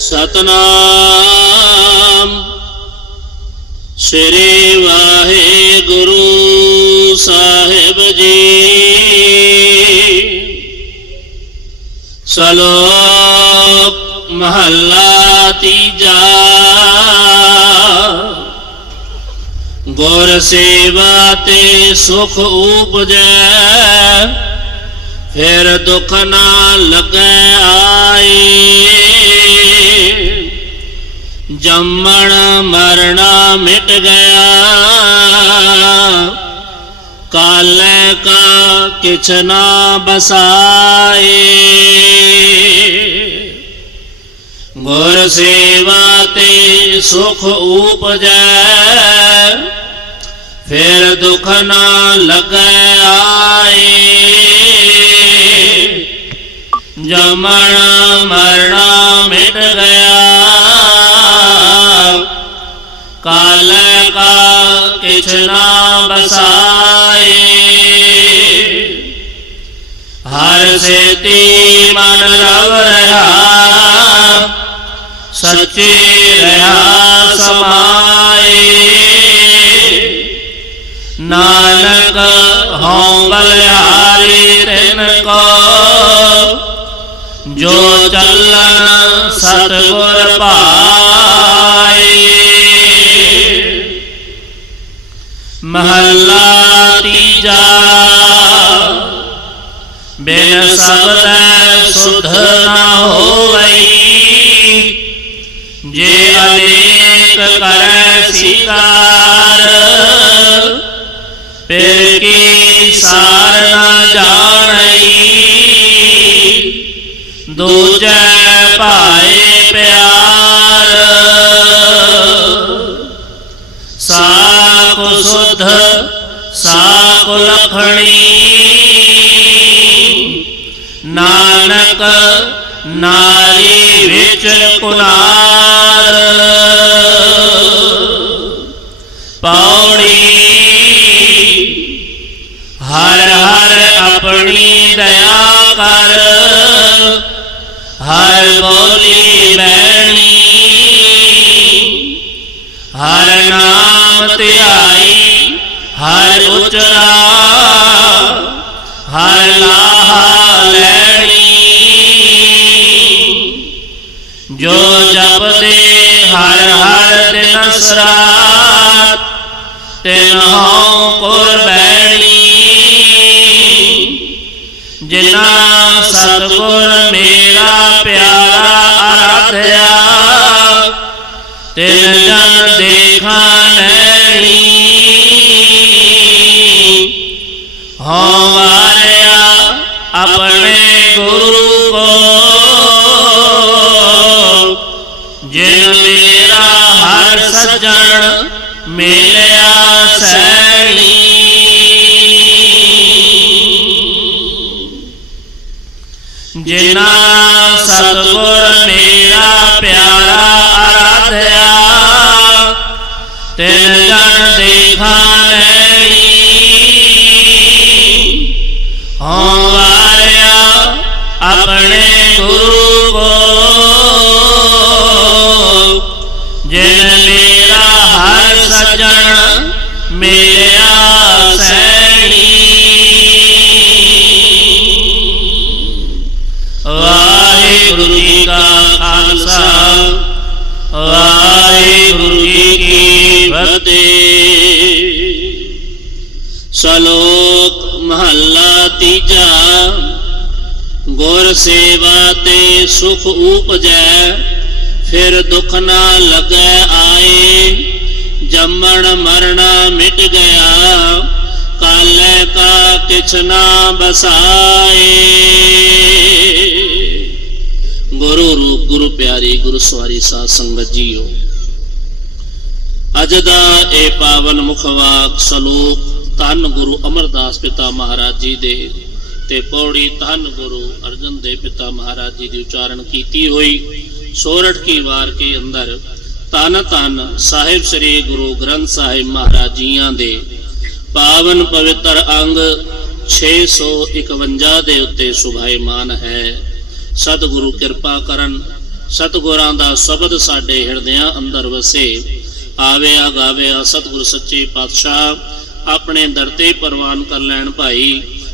ਸਤਨਾਮ। ਸ੍ਰੀ ਵਾਹਿਗੁਰੂ ਸਾਹਿਬ ਜੀ। ਸ਼ਲੋਕ ਮਹੱਲਾ ਤੀਜਾ। ਗੁਰ ਸੇਵਾ ਤੇ ਸੁਖ ਉਪਜੈ, ਫਿਰ ਦੁਖ ਨਾ ਲੱਗੈ ਆਏ। ਜੰਮਣ ਮਰਣਾ ਮਿਟ ਗਿਆ। ਕਾਲੇ ਕਾ ਕਿਛ ਨਾ ਬਸਾਏ। ਗੁਰ ਸੇਵਾ ਤੇ ਸੁਖ ਉਪਜੈ। ਫਿਰ ਦੁਖ ਨਾ ਲੱਗੈ ਆਏ। ਜਮਣ ਮਰਣਾ ਮਿਟ ਗਿਆ। ਕਾਲ ਕਾ ਕਿਛ ਨਾ ਬਸਾਏ ਹਰ ਸੇਤੀ ਮਨ ਰਵ ਰਹਾ ਸੱਚੇ ਰਹਾ ਸਮਾਏ ਨਾਨਕ ਹਉ ਬਲਿਹਾਰੀ ਤਿਨ ਕੋ ਜੋ ਚੱਲਣ ਸਤਿਗੁਰ ਪਾਏ ਮਹੱਲਾ ਤੀਜਾ। ਬਿਨ ਸਬਦ ਸੁਧ ਨਾ ਹੋਵਈ, ਜੇ ਅਨੇਕ ਕਰੈ ਸਿਕਾਰ, ਫਿਰ ਕੀ ਸਾਰ ਨਾ ਜਾਣਈ? ਦੂਜੈ ਸਾਖ ਲਖਣੀ। ਨਾਨਕ ਨਾਰੀ ਵਿੱਚ ਕੁਨਾਰ। ਪੌੜੀ ਹਰ ਹਰ ਆਪਣੀ ਦਇਆ ਕਰ। ਹਰ ਬੋਲੀ ਬੈਣੀ ਹਰ ਲਾਹਾ ਲੈਣੀ। ਜੋ ਜਪਦੇ ਹਰ ਹਰ ਦਿਨ ਸਰਾਤ, ਤਿਨ ਹਉ ਬੈਣੀ। ਜਿਨਾ ਸਤਗੁਰ ਮੇਰਾ ਪਿਆਰਾ ਆਰਾਧਿਆ ਤਿਨ ਜਨ ਦੇਖਾ ਕੋ। ਜਿਨ ਮੇਰਾ ਹਰ ਸੱਜਣ ਮਿਲਿਆ ਸੈਣੀ। ਜਿਨਾ ਸਤਗੁਰ ਮੇਰਾ ਪਿਆਰਾ ਆਰਾਧਿਆ, ਤਿਨ ਜਨ ਦੇਖਾ ਨੈਣੀ ਹਉ ਵਾਰਿਆ ਆਪਣੇ ਗੁਰੂ ਕੋ ਜਿਨ ਮੇਰਾ ਹਰ ਸਜਣ ਮਿਲਿਆ ਸੈਣੀ ਵਾਹਿਗੁਰੂ ਜੀ ਕਾ ਖਾਲਸਾ, ਵਾਹਿਗੁਰੂ ਜੀ ਕੀ ਫਤਿਹ। ਸ਼ਲੋਕ ਮਹੱਲਾ ਤੀਜਾ। ਗੁਰ ਸੇਵਾ ਤੇ ਸੁਖ ਉਪਜੈ, ਫਿਰ ਦੁੱਖ ਨਾ ਲੱਗੈ ਆਏ। ਜੰਮਣ ਮਰਣਾ ਮਿਟ ਗਿਆ, ਕਾਲੇ ਕਾ ਕਿਛ ਨਾ ਬਸਾਏ। ਗੁਰੂ ਰੂਪ, ਗੁਰੂ ਪਿਆਰੀ, ਗੁਰੂ ਸਵਾਰੀ ਸਾਧ ਸੰਗਤ ਜੀਓ। ਅੱਜ ਦਾ ਇਹ ਪਾਵਨ ਮੁਖਵਾਕ ਸ਼ਲੋਕ ਧੰਨ ਗੁਰੂ ਅਮਰਦਾਸ ਪਿਤਾ ਮਹਾਰਾਜ ਜੀ ਦੇ ਤੇ ਪੌੜੀ ਧੰਨ ਗੁਰੂ ਅਰਜਨ ਦੇਵ ਪਿਤਾ ਮਹਾਰਾਜ ਜੀ ਦੀ ਉਚਾਰਨ ਕੀਤੀ ਹੋਈ। ਸੋਰਠ ਕੀ ਵਾਰ ਕੇ ਅੰਦਰ ਧੰਨ ਧੰਨ ਸਾਹਿਬ ਸ੍ਰੀ ਗੁਰੂ ਗ੍ਰੰਥ ਸਾਹਿਬ ਮਹਾਰਾਜ ਜੀਆਂ ਦੇ ਪਾਵਨ ਪਵਿੱਤਰ ਅੰਗ 651 ਦੇ ਉੱਤੇ ਸੁਭਾਈਮਾਨ ਹੈ। ਸਤਿਗੁਰੂ ਕਿਰਪਾ ਕਰਨ, ਸਤਿਗੁਰਾਂ ਦਾ ਸ਼ਬਦ ਸਾਡੇ ਹਿਰਦਿਆਂ ਅੰਦਰ ਵਸੇ। ਆਵੇ ਆ ਸਤਿਗੁਰ ਸੱਚੇ ਪਾਤਸ਼ਾਹ, ਆਪਣੇ ਦਰ ਤੇ ਪ੍ਰਵਾਨ ਕਰ ਲੈਣ ਭਾਈ।